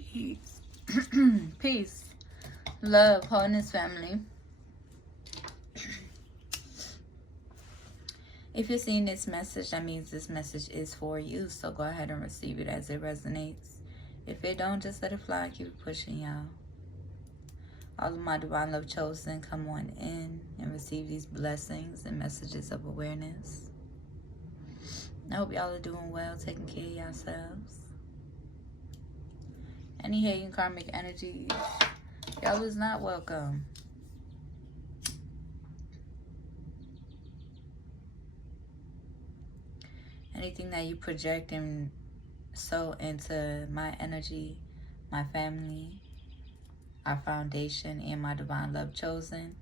Peace. Peace. Love, wholeness, family. If you're seeing this message, that means this message is for you. So go ahead and receive it as it resonates. If it don't, just let it fly. Keep it pushing, y'all. All of my divine love chosen, come on in and receive these blessings and messages of awareness. I hope y'all are doing well, taking care of yourselves. Any hating karmic energies, y'all is not welcome. Anything that you project and sow into my energy, my family, our foundation, and my divine love chosen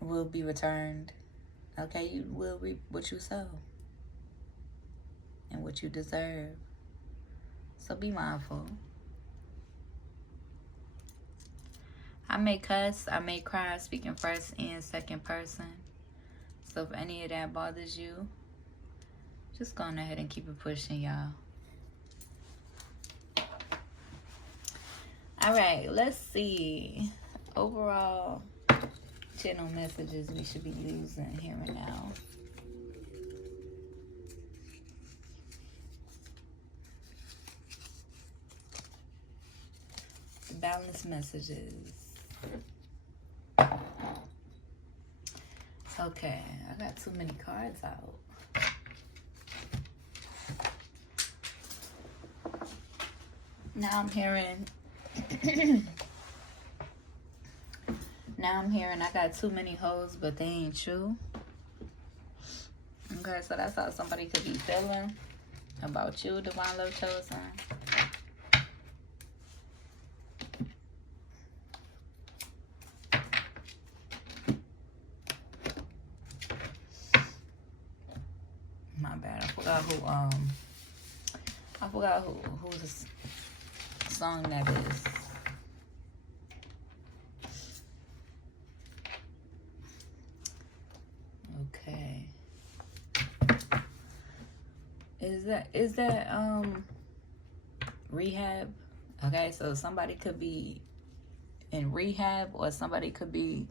will be returned. Okay, you will reap what you sow and what you deserve. So be mindful. I may cuss, I may cry, speaking first and second person. So if any of that bothers you, just go on ahead and keep it pushing, y'all. All right, let's see. Overall channel messages we should be using here and now. Balanced messages. Okay, I got too many cards out. Now I'm hearing I got too many hoes, but they ain't true. Okay, so that's how somebody could be feeling about you, divine love chosen. My bad. I forgot whose song that is. Okay. Is that rehab? Okay, so somebody could be in rehab, or somebody could be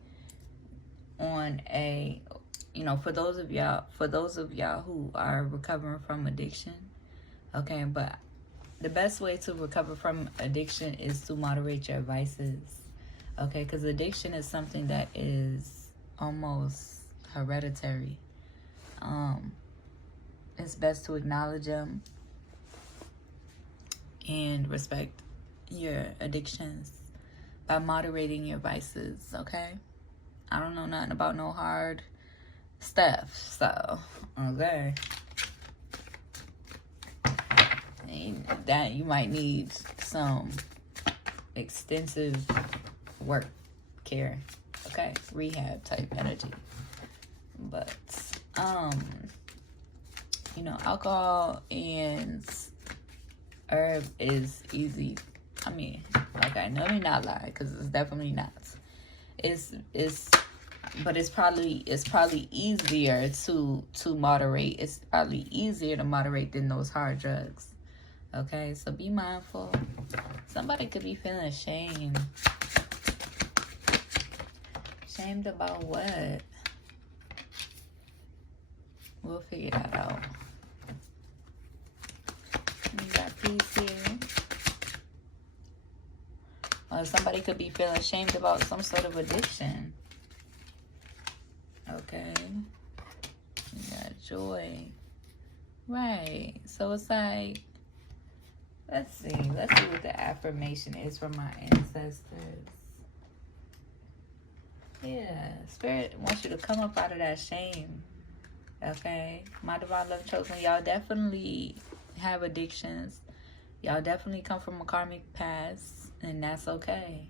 on a, for those of y'all who are recovering from addiction. Okay, but the best way to recover from addiction is to moderate your vices. Okay, because addiction is something that is almost hereditary. It's best to acknowledge them and respect your addictions by moderating your vices. Okay, I don't know nothing about no hard stuff, so okay, that you might need some extensive work care, okay, rehab type energy. But alcohol and herb is easy. I mean, okay, let me not lie, because it's definitely not. But it's probably easier to moderate. It's probably easier to moderate than those hard drugs. Okay, so be mindful. Somebody could be feeling ashamed. Shamed about what? We'll figure that out. You got peace here. Or somebody could be feeling ashamed about some sort of addiction. Okay. You got joy. Right. So it's like, let's see what the affirmation is from my ancestors. Yeah. Spirit wants you to come up out of that shame. Okay. My divine love chosen, y'all definitely have addictions. Y'all definitely come from a karmic past, and that's okay.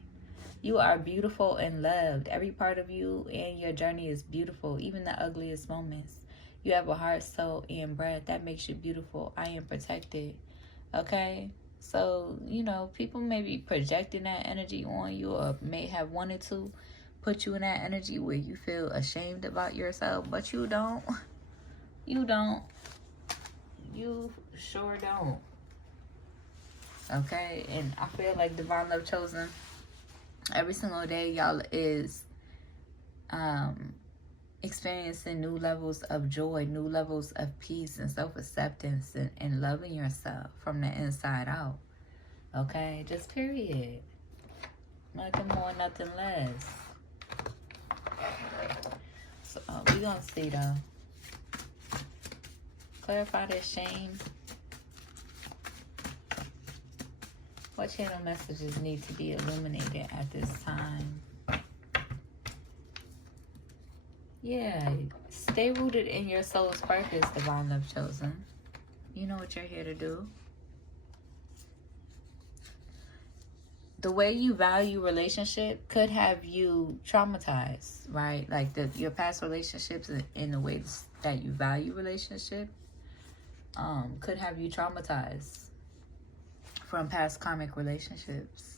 You are beautiful and loved. Every part of you and your journey is beautiful, even the ugliest moments. You have a heart, soul, and breath. That makes you beautiful. I am protected. Okay? So, people may be projecting that energy on you, or may have wanted to put you in that energy where you feel ashamed about yourself, but you don't. You don't. You sure don't. Okay? And I feel like Divine Love Chosen, every single day, y'all is experiencing new levels of joy, new levels of peace and self-acceptance, and loving yourself from the inside out. Okay? Just period. Nothing more, nothing less. So we gonna see though. Clarify this shame. What channel messages need to be illuminated at this time? Yeah, stay rooted in your soul's purpose, Divine Love Chosen. You know what you're here to do. The way you value relationship could have you traumatized, right? Like your past relationships and the way that you value relationship could have you traumatized from past karmic relationships.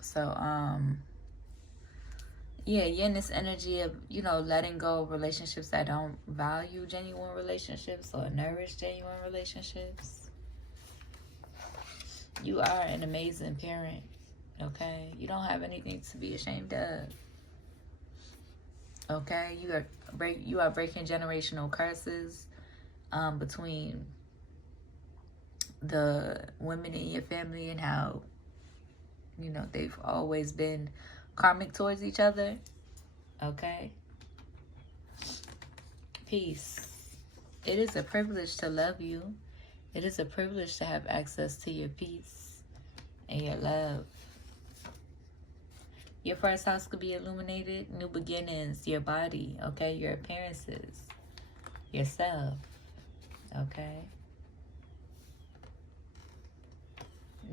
So, yeah, you're in this energy of, you know, letting go of relationships that don't value genuine relationships or nourish genuine relationships. You are an amazing parent, okay? You don't have anything to be ashamed of. Okay? You are breaking generational curses between the women in your family and how, you know, they've always been karmic towards each other. Okay? Peace. It is a privilege to love you. It is a privilege to have access to your peace and your love. Your first house could be illuminated. New beginnings. Your body. Okay? Your appearances. Yourself. Okay?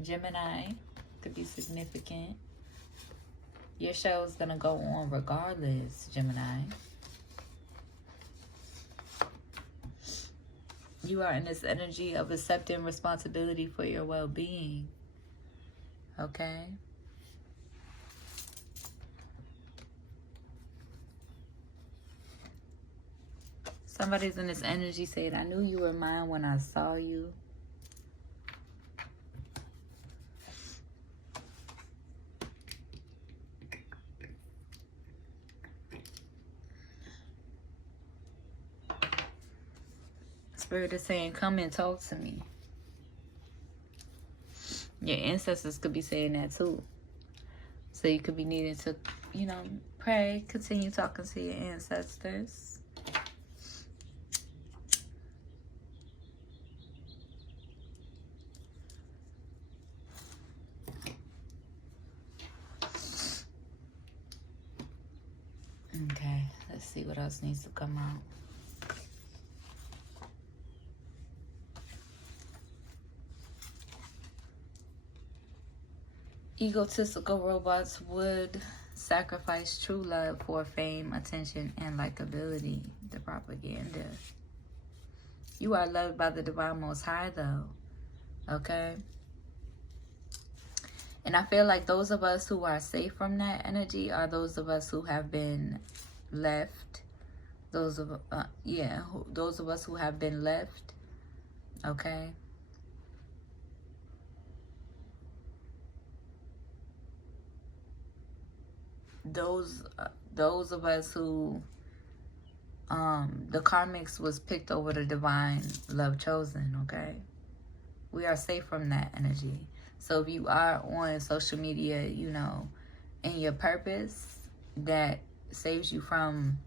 Gemini could be significant. Your show is going to go on regardless, Gemini. You are in this energy of accepting responsibility for your well-being. Okay? Somebody's in this energy saying, I knew you were mine when I saw you. Spirit is saying, come and talk to me. Your ancestors could be saying that too. So you could be needing to, you know, pray, continue talking to your ancestors. Okay, let's see what else needs to come out. Egotistical robots would sacrifice true love for fame, attention, and likability. The propaganda. You are loved by the Divine Most High, though. Okay? And I feel like those of us who are safe from that energy are those of us who have been left. Those of us who have been left. Okay? Those of us who the karmics was picked over the Divine Love Chosen. Okay? We are safe from that energy. So if you are on social media, you know, in your purpose, that saves you from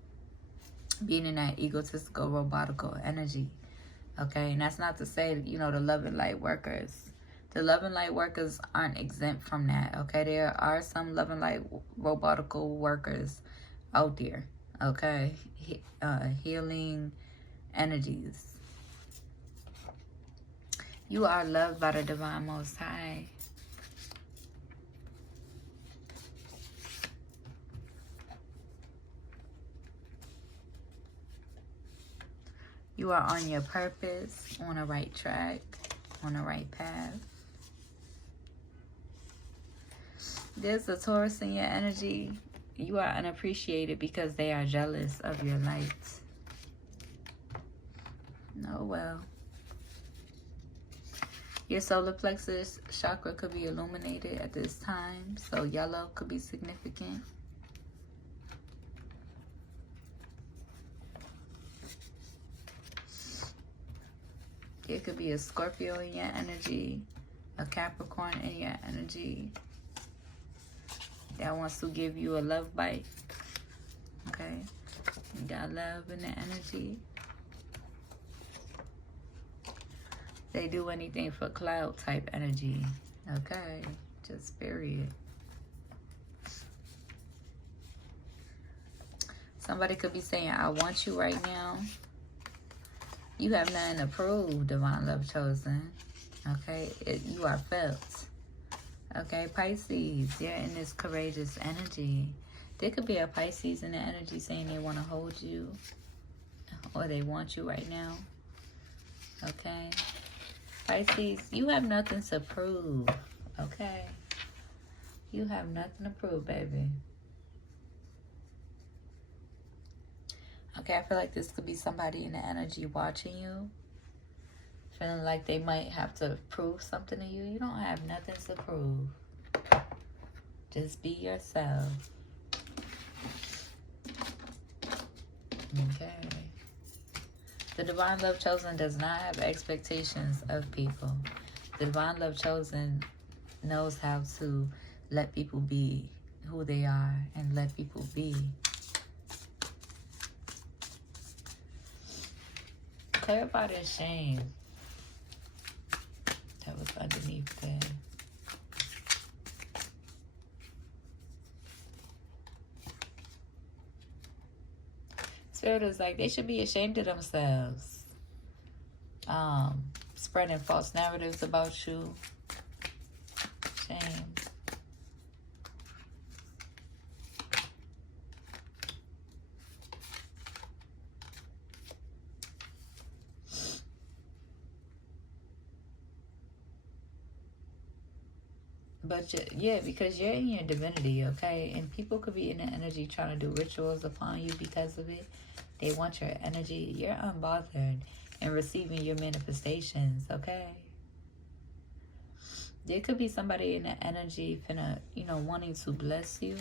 being in that egotistical, robotical energy. Okay? And that's not to say, you know, the love and light workers. The love and light workers aren't exempt from that. Okay? There are some love and light robotical workers out there. Okay? Healing energies. You are loved by the Divine Most High. You are on your purpose, on the right track, on the right path. There's a Taurus in your energy. You are unappreciated because they are jealous of your light. Oh, well. Your solar plexus chakra could be illuminated at this time. So yellow could be significant. It could be a Scorpio in your energy, a Capricorn in your energy that wants to give you a love bite. Okay? You got love in the energy. They do anything for cloud type energy. Okay? Just period. Somebody could be saying, I want you right now. You have nothing to prove, Divine Love Chosen. Okay? You are felt. Okay? Pisces, you're in this courageous energy. There could be a Pisces in the energy saying they want to hold you. Or they want you right now. Okay? Pisces, you have nothing to prove. Okay? You have nothing to prove, baby. Okay, I feel like this could be somebody in the energy watching you. Feeling like they might have to prove something to you. You don't have nothing to prove. Just be yourself. Okay. The Divine Love Chosen does not have expectations of people. The Divine Love Chosen knows how to let people be who they are and let people be. Clarify their shame that was underneath there. Spirit is like, they should be ashamed of themselves. Spreading false narratives about you. Shame. But yeah, because you're in your divinity, okay? And people could be in the energy trying to do rituals upon you because of it. They want your energy. You're unbothered and receiving your manifestations, okay? There could be somebody in the energy finna, wanting to bless you.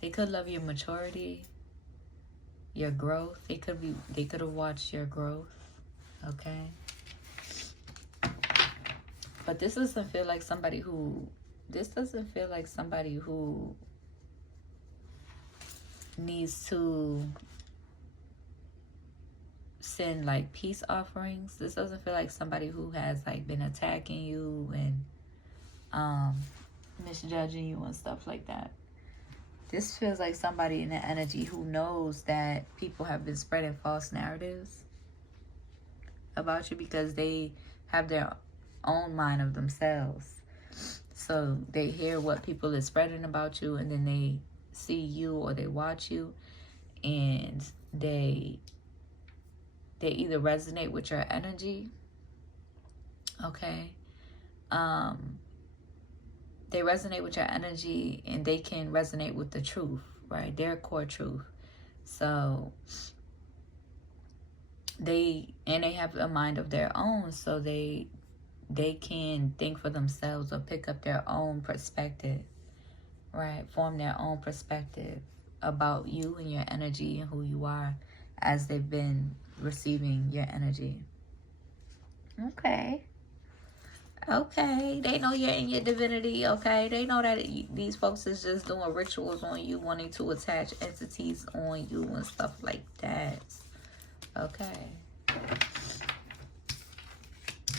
They could love your maturity, your growth. They could have watched your growth, okay? But this doesn't feel like somebody who needs to send like peace offerings. This doesn't feel like somebody who has like been attacking you and misjudging you and stuff like that. This feels like somebody in the energy who knows that people have been spreading false narratives about you because they have their own mind of themselves. So they hear what people are spreading about you, and then they see you or they watch you, and they either resonate with your energy, okay? They resonate with your energy, and they can resonate with the truth, right? Their core truth. So they have a mind of their own, so they can think for themselves or pick up their own perspective, right? Form their own perspective about you and your energy and who you are as they've been receiving your energy. Okay. Okay. They know you're in your divinity, okay? They know that these folks is just doing rituals on you, wanting to attach entities on you and stuff like that. Okay.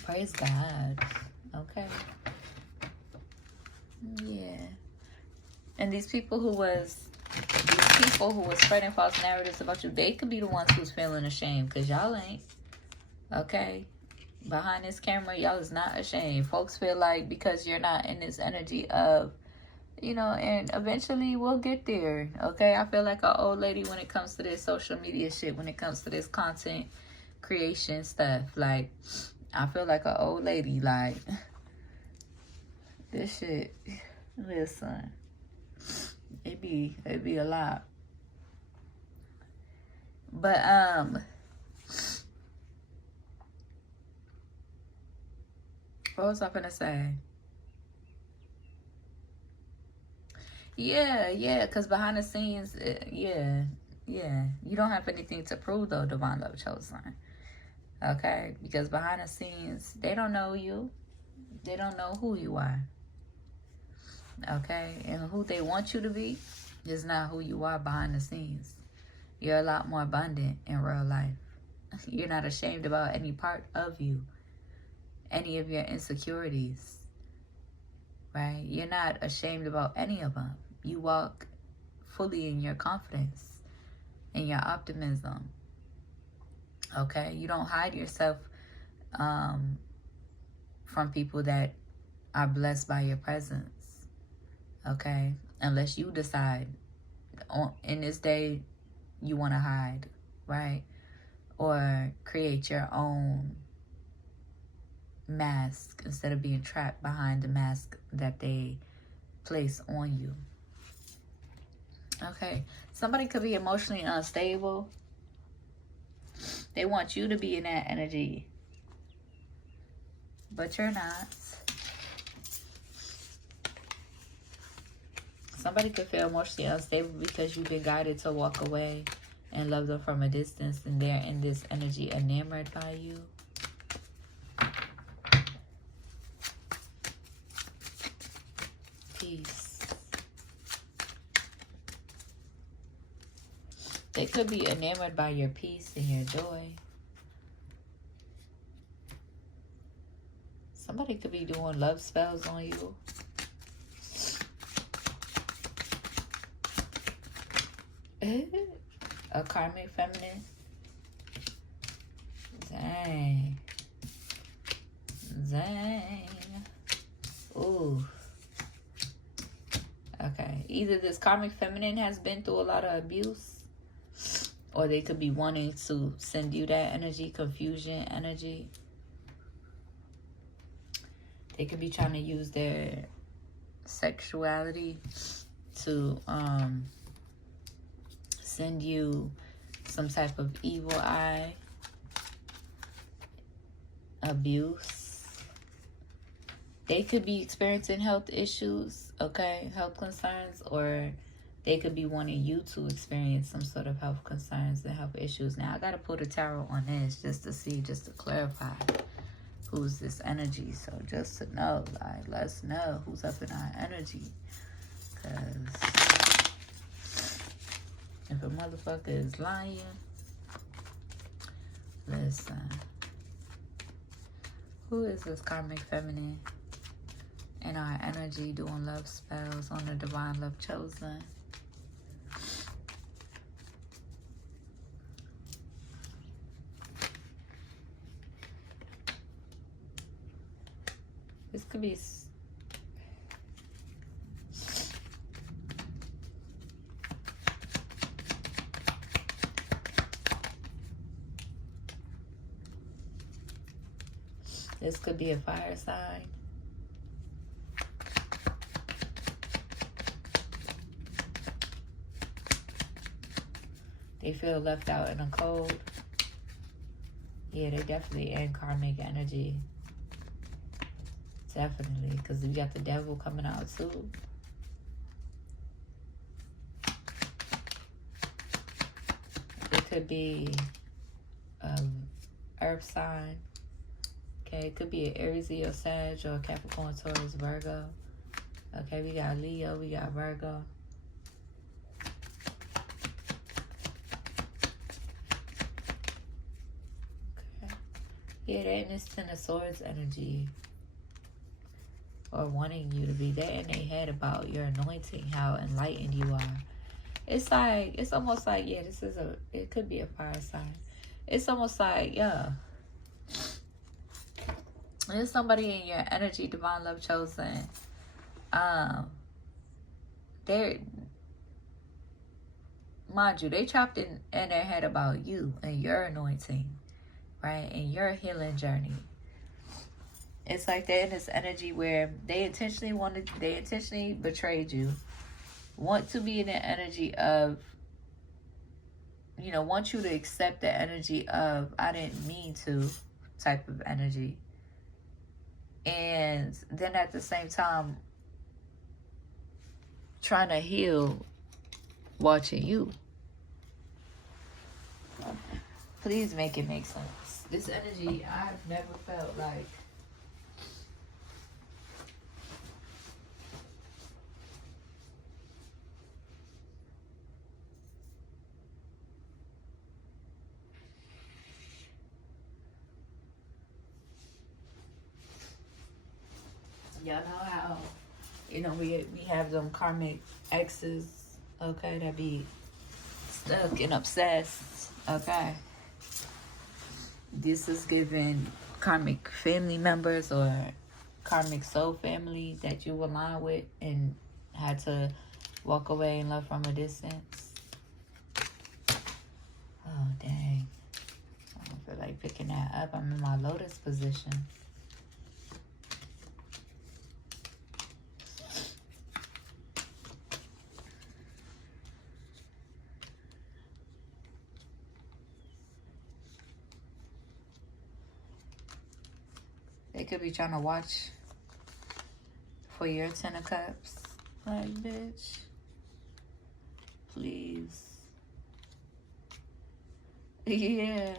Praise God. Okay. Yeah. And these people who was spreading false narratives about you, they could be the ones who's feeling ashamed, because y'all ain't. Okay? Behind this camera, y'all is not ashamed. Folks feel like because you're not in this energy of, and eventually we'll get there. Okay? I feel like an old lady when it comes to this social media shit, when it comes to this content creation stuff. Like, I feel like an old lady. Like, this shit, listen, it be a lot. But what was I gonna say? Yeah, because behind the scenes, yeah, you don't have anything to prove though, divine love chosen. Okay, because behind the scenes, they don't know you, they don't know who you are. Okay, and who they want you to be is not who you are behind the scenes. You're a lot more abundant in real life. You're not ashamed about any part of you, any of your insecurities, right? You're not ashamed about any of them. You walk fully in your confidence and your optimism. Okay, you don't hide yourself from people that are blessed by your presence. Okay, unless you decide in this day you want to hide, right? Or create your own mask instead of being trapped behind the mask that they place on you. Okay, somebody could be emotionally unstable. They want you to be in that energy, but you're not. Somebody could feel emotionally unstable because you've been guided to walk away and love them from a distance, and they're in this energy enamored by you. Peace. They could be enamored by your peace and your joy. Somebody could be doing love spells on you. A karmic feminine. Dang. Ooh. Okay. Either this karmic feminine has been through a lot of abuse, or they could be wanting to send you that energy, confusion energy. They could be trying to use their sexuality to send you some type of evil eye, abuse. They could be experiencing health issues, okay, health concerns, or they could be wanting you to experience some sort of health concerns and health issues. Now, I got to put a tarot on this just to see, just to clarify who's this energy. So just to know, like, let's know who's up in our energy. Because if a motherfucker is lying, listen. Who is this karmic feminine in our energy doing love spells on the divine love chosen? This could be... This could be a fire sign. They feel left out in the cold. Yeah, they definitely in karmic energy. Definitely, because we got the devil coming out too. It could be earth sign. Okay, it could be an Aries, Leo, Sag, or Capricorn, Taurus, Virgo. Okay, we got Leo, we got Virgo. Okay. Yeah, they're in this Ten of Swords energy. Or wanting you to be there in their head about your anointing, how enlightened you are. It's like, it's almost like, yeah, this is it could be a fire sign. It's almost like, yeah. There's somebody in your energy, divine love chosen. They're, mind you, they trapped in their head about you and your anointing, right? And your healing journey. It's like they're in this energy where they intentionally betrayed you. Want to be in the energy of you know, want you to accept the energy of I didn't mean to type of energy. And then at the same time, trying to heal watching you. Please make it make sense. This energy, I've never felt like y'all know how, you know, we have them karmic exes, okay, that be stuck and obsessed, okay. This is giving karmic family members or karmic soul family that you align with and had to walk away and love from a distance. Oh, dang. I don't feel like picking that up. I'm in my lotus position. They could be trying to watch for your Ten of Cups. Like, bitch, please. Yeah.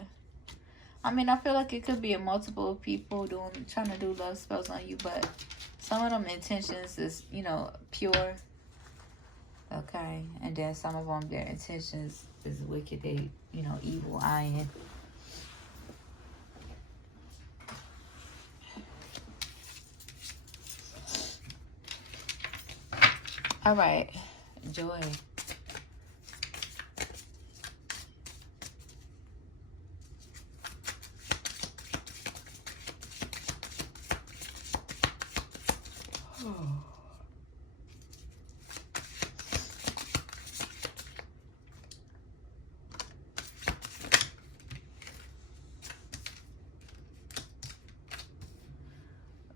I mean, I feel like it could be a multiple people trying to do love spells on you, but some of them intentions is, you know, pure. Okay. And then some of them, their intentions is wicked. They, you know, evil eyeing. All right. Joy.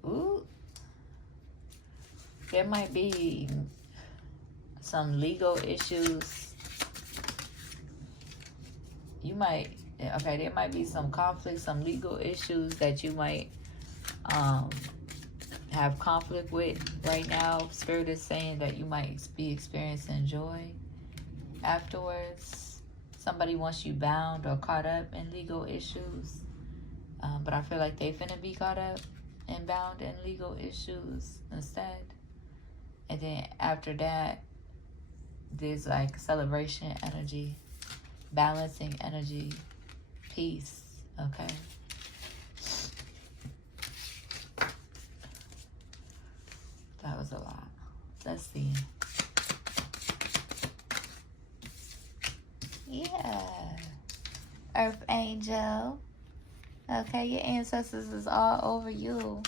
Ooh. There might be some legal issues. You might, okay, there might be some conflict, some legal issues that you might have conflict with right now. Spirit is saying that you might be experiencing joy afterwards. Somebody wants you bound or caught up in legal issues. But I feel like they finna be caught up and bound in legal issues instead. And then after that, there's like celebration energy, balancing energy, peace, okay? That was a lot. Let's see. Yeah. Earth Angel. Okay, your ancestors is all over you.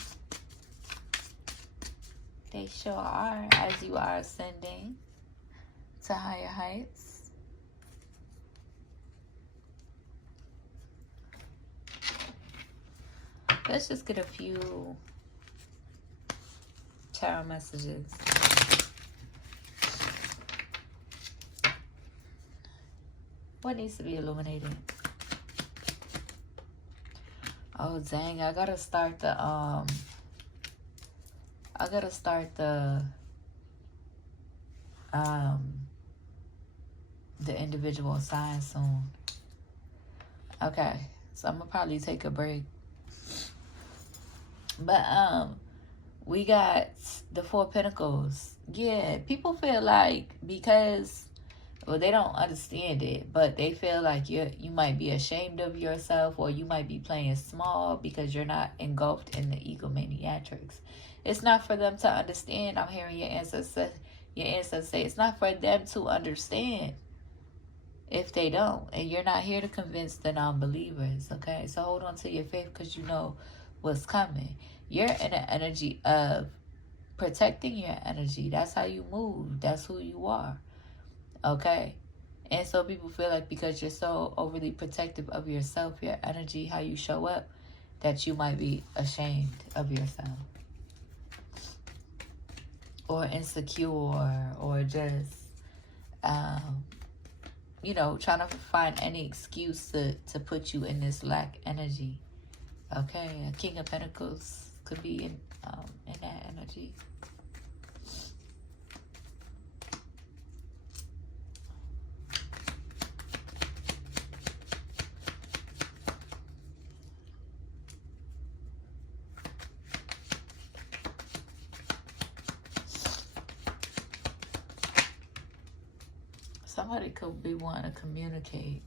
They sure are, as you are ascending to higher heights. Let's just get a few tarot messages. What needs to be illuminated? Oh dang, I gotta start the individual sign soon. Okay, so I'm gonna probably take a break. But we got the Four of Pentacles. Yeah, people feel like because, well, they don't understand it, but they feel like you might be ashamed of yourself, or you might be playing small because you're not engulfed in the egomaniatrics. It's not for them to understand. I'm hearing your ancestors say it's not for them to understand if they don't. And you're not here to convince the non-believers, okay? So hold on to your faith because you know what's coming. You're in an energy of protecting your energy. That's how you move. That's who you are, okay? And so people feel like because you're so overly protective of yourself, your energy, how you show up, that you might be ashamed of yourself. Or insecure, or just trying to find any excuse to put you in this lack energy. Okay, a King of Pentacles could be in that energy. Somebody could be wanting to communicate.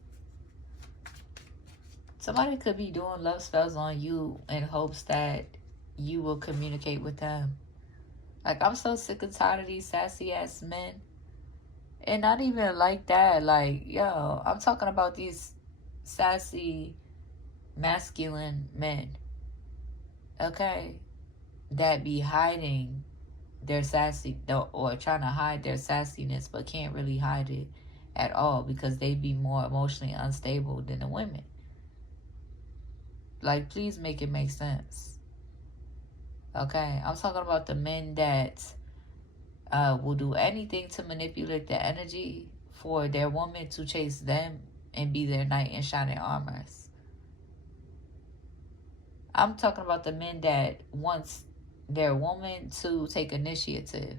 Somebody could be doing love spells on you in hopes that you will communicate with them. Like, I'm so sick and tired of these sassy ass men. And not even like that. Like, yo, I'm talking about these sassy, masculine men. Okay? That be hiding their sassy, or trying to hide their sassiness, but can't really hide it at all because they be more emotionally unstable than the women. Like, please make it make sense. Okay? I'm talking about the men that will do anything to manipulate the energy for their woman to chase them and be their knight in shining armors. I'm talking about the men that wants their woman to take initiative.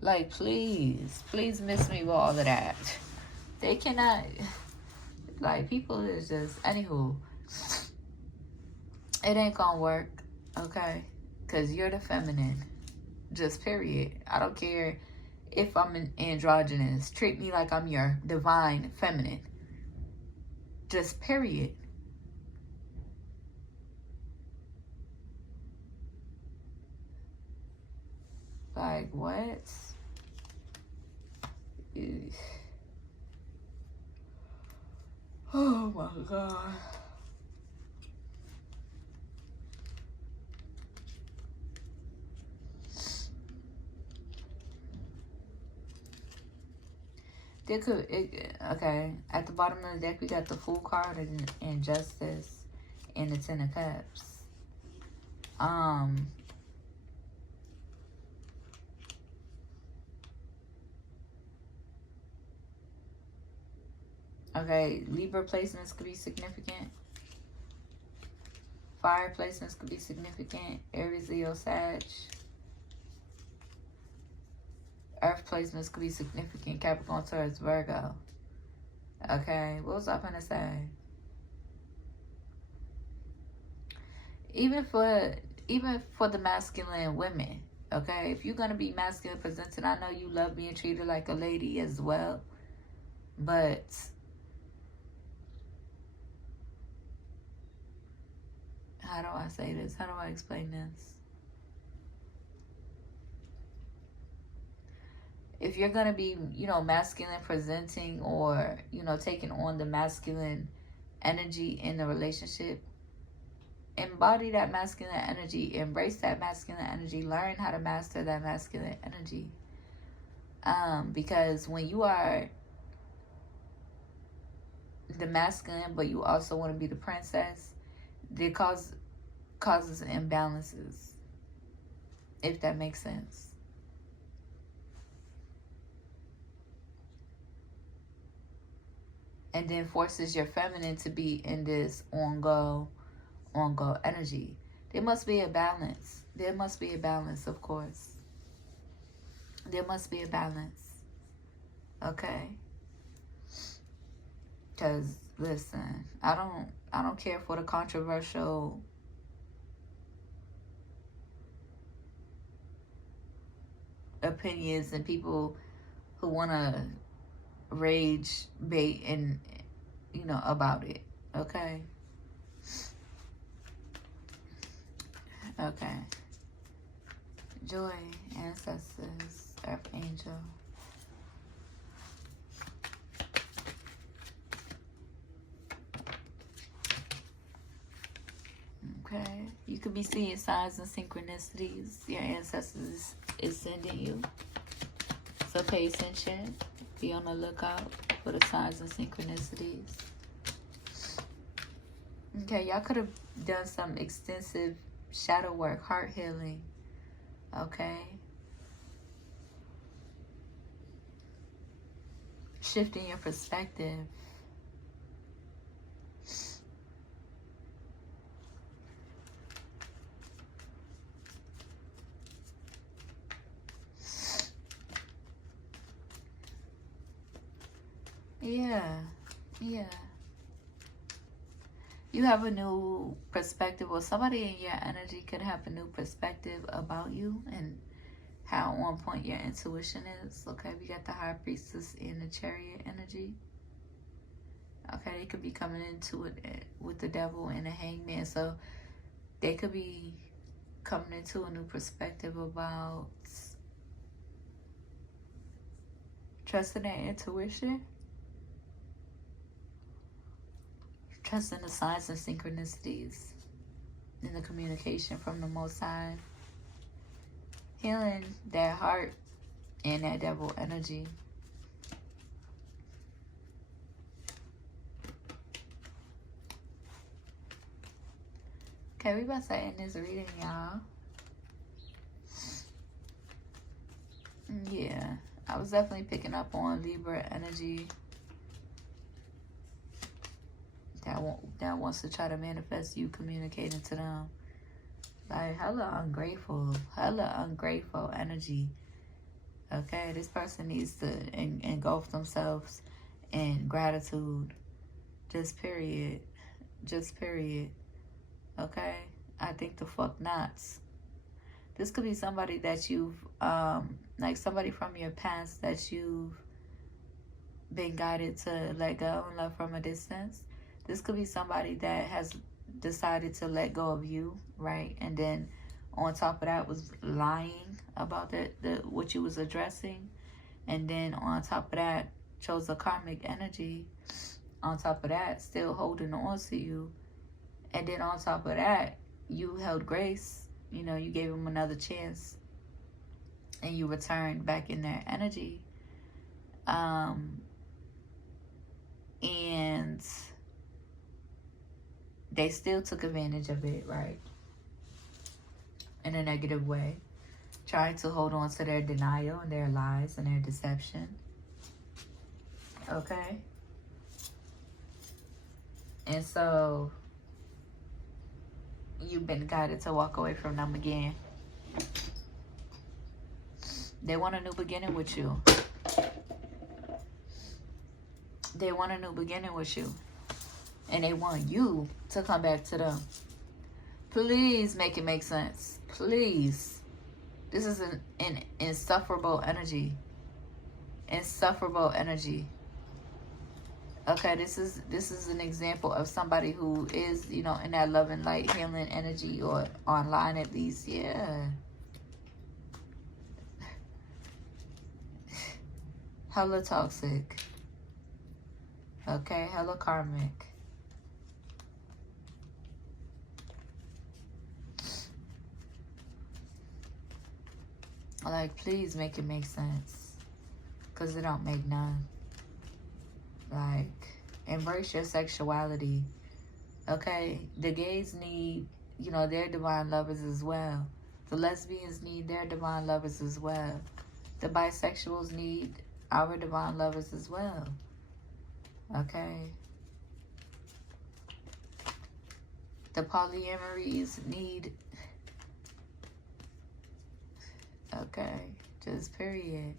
Like, please miss me with all of that. They cannot, like, people is just, anywho, it ain't gonna work, okay? Because you're the feminine, just period. I don't care if I'm an androgynous. Treat me like I'm your divine feminine. Just period. Like, what? Oh my God. Okay, at the bottom of the deck we got the Fool card and Justice and the Ten of Cups. Okay, Libra placements could be significant. Fire placements could be significant. Aries, Leo, Sag. Earth placements could be significant. Capricorn, Taurus, Virgo. Okay, what was I gonna say? Even for the masculine women, okay? If you're gonna be masculine presented, I know you love being treated like a lady as well. But how do I say this? How do I explain this? If you're going to be, masculine presenting or, taking on the masculine energy in the relationship, embody that masculine energy, embrace that masculine energy, learn how to master that masculine energy. Because when you are the masculine, but you also want to be the princess, it causes imbalances, if that makes sense. And then forces your feminine to be in this on-go energy. There must be a balance. There must be a balance, of course. There must be a balance. Okay? Because, listen, I don't care for the controversial opinions and people who want to rage bait and about it. Okay? Okay. Joy, ancestors, earth angel. Okay. You could be seeing signs and synchronicities your ancestors is sending you. So pay attention. Be on the lookout for the signs and synchronicities. Okay, y'all could have done some extensive shadow work, heart healing. Okay. shifting your perspective. Yeah, yeah. You have a new perspective, or somebody in your energy could have a new perspective about you and how on point your intuition is. Okay, we got the High Priestess in the Chariot energy. Okay, they could be coming into it with the Devil and the Hangman. So they could be coming into a new perspective about trusting their intuition, trusting the signs and synchronicities in the communication from the Most High, healing their heart and that Devil energy. Okay, we about to end this reading, y'all. Yeah, I was definitely picking up on Libra energy. That wants to try to manifest you communicating to them. Like, hella ungrateful energy. Okay, this person needs to engulf themselves in gratitude. Just period. Okay, I think the fuck nots. This could be somebody that you've, like somebody from your past that you've been guided to let go and love from a distance. This could be somebody that has decided to let go of you, right? And then on top of that was lying about what you was addressing. And then on top of that, chose a karmic energy. On top of that, still holding on to you. And then on top of that, you held grace. You know, you gave them another chance. And you returned back in their energy. And they still took advantage of it, right? In a negative way. Trying to hold on to their denial and their lies and their deception. Okay? And so you've been guided to walk away from them again. They want a new beginning with you. They want a new beginning with you. And they want you to come back to them. Please make it make sense. Please. This is an insufferable energy. Insufferable energy. Okay, this is an example of somebody who is, you know, in that loving, light, healing energy, or online at least. Yeah. Hella toxic. Okay, hella karmic. Like, please make it make sense. Because it don't make none. Like, embrace your sexuality. Okay? The gays need, you know, their divine lovers as well. The lesbians need their divine lovers as well. The bisexuals need our divine lovers as well. Okay? The polyamories need... Okay, just period.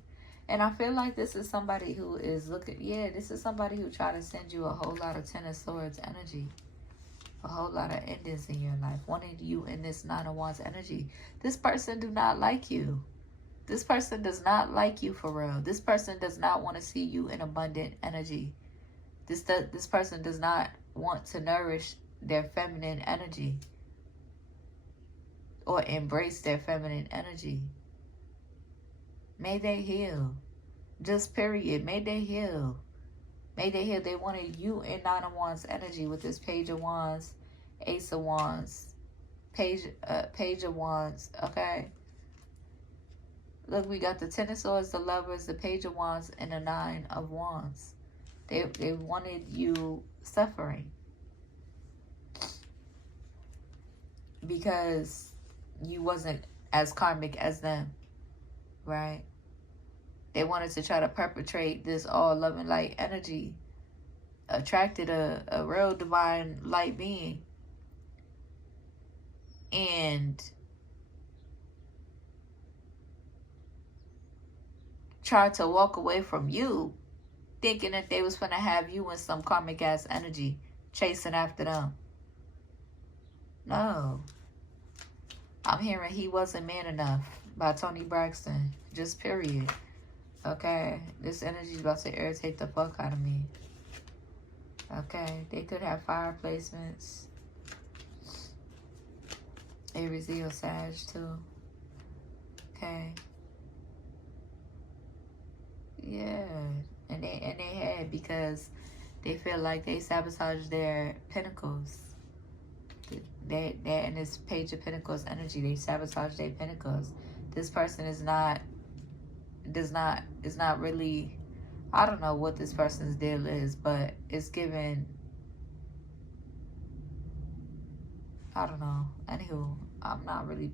And I feel like this is somebody who is looking... Yeah, this is somebody who tried to send you a whole lot of Ten of Swords energy. A whole lot of endings in your life. Wanting you in this Nine of Wands energy. This person do not like you. This person does not like you for real. This person does not want to see you in abundant energy. This person does not want to nourish their feminine energy. Or embrace their feminine energy. May they heal. Just period. May they heal. May they heal. They wanted you in Nine of Wands energy with this Page of Wands, Ace of Wands, Page of Wands. Okay. Look, we got the Ten of Swords, the Lovers, the Page of Wands, and the Nine of Wands. They wanted you suffering. Because you wasn't as karmic as them. Right? They wanted to try to perpetrate this all love and light energy. Attracted a real divine light being. And tried to walk away from you, thinking that they was gonna have you in some karmic ass energy, chasing after them. No. I'm hearing He Wasn't Man Enough by Toni Braxton. Just period. Okay? This energy is about to irritate the fuck out of me. Okay? They could have fire placements. Aries, Leo, Sag too. Okay? Yeah. And they had, because they feel like they sabotaged their pentacles. They in this Page of Pentacles energy, they sabotage their pentacles. This person is not really, I don't know what this person's deal is, but it's given, I don't know. Anywho, I'm not really,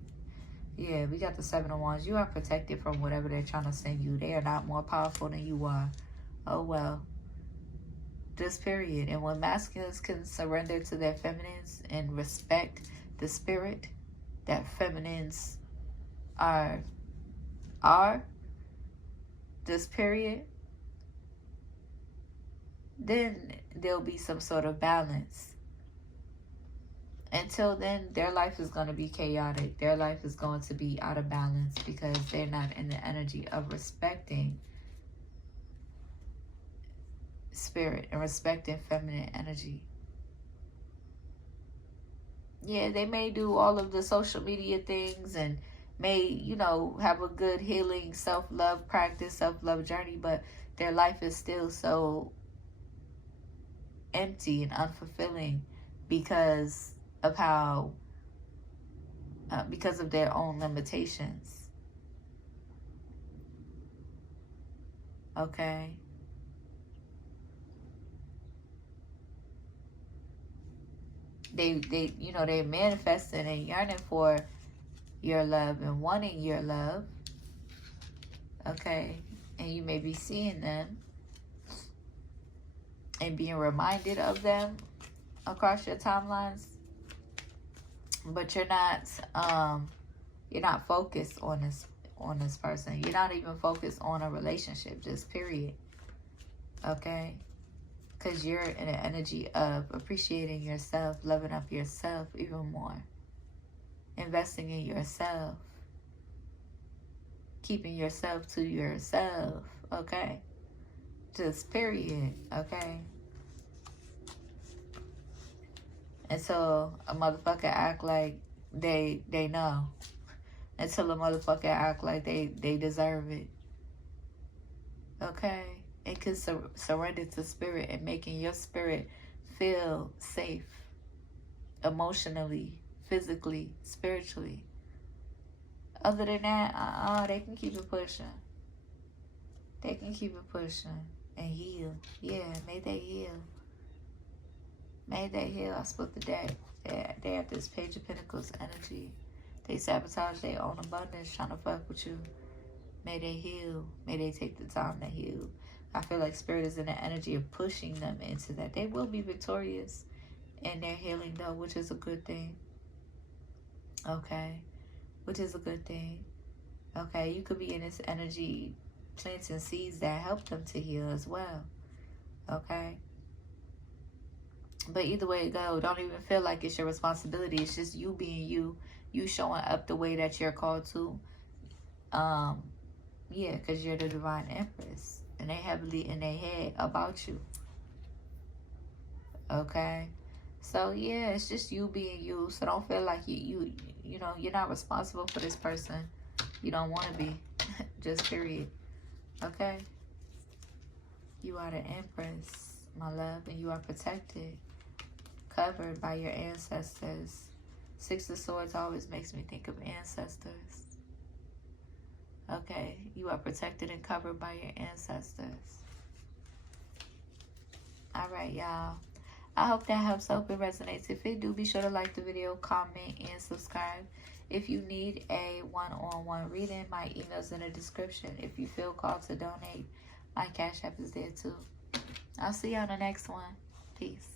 yeah, we got the Seven of Wands. You are protected from whatever they're trying to send you. They are not more powerful than you are. Oh well. This period. And when masculines can surrender to their feminines and respect the spirit that feminines are this period, then there'll be some sort of balance. Until then, their life is going to be chaotic. Their life is going to be out of balance because they're not in the energy of respecting spirit and respecting feminine energy. Yeah, they may do all of the social media things and may, you know, have a good healing self-love practice, self-love journey, but their life is still so empty and unfulfilling because of how because of their own limitations. Okay? They you know, they're manifesting and yearning for your love and wanting your love. Okay? And you may be seeing them and being reminded of them across your timelines, but you're not focused on this person. You're not even focused on a relationship, just period. Okay? Because you're in an energy of appreciating yourself, loving up yourself even more, investing in yourself, keeping yourself to yourself. Okay? Just period. Okay? Until a motherfucker act like they know. Until a motherfucker act like they deserve it. Okay? And can surrender to spirit and making your spirit feel safe. Emotionally, physically, spiritually. Other than that, they can keep it pushing. They can keep it pushing and heal. Yeah, may they heal. May they heal. I split the deck. They have this Page of Pentacles energy. They sabotage their own abundance trying to fuck with you. May they heal. May they take the time to heal. I feel like spirit is in the energy of pushing them into that. They will be victorious in their healing though, which is a good thing. Okay? Which is a good thing. Okay? You could be in this energy planting seeds that help them to heal as well. Okay? But either way it go, don't even feel like it's your responsibility. It's just you being you. You showing up the way that you're called to. Yeah, because you're the Divine Empress. And they heavily in their head about you. Okay? So, yeah, it's just you being you. So don't feel like you know, you're not responsible for this person. You don't want to be. Just period. Okay? You are the Empress, my love. And you are protected. Covered by your ancestors. Six of Swords always makes me think of ancestors. Okay, you are protected and covered by your ancestors. All right, y'all. I hope that helps. I hope it resonates. If it do, be sure to like the video, comment, and subscribe. If you need a one-on-one reading, my email's in the description. If you feel called to donate, my Cash App is there too. I'll see you on the next one. Peace.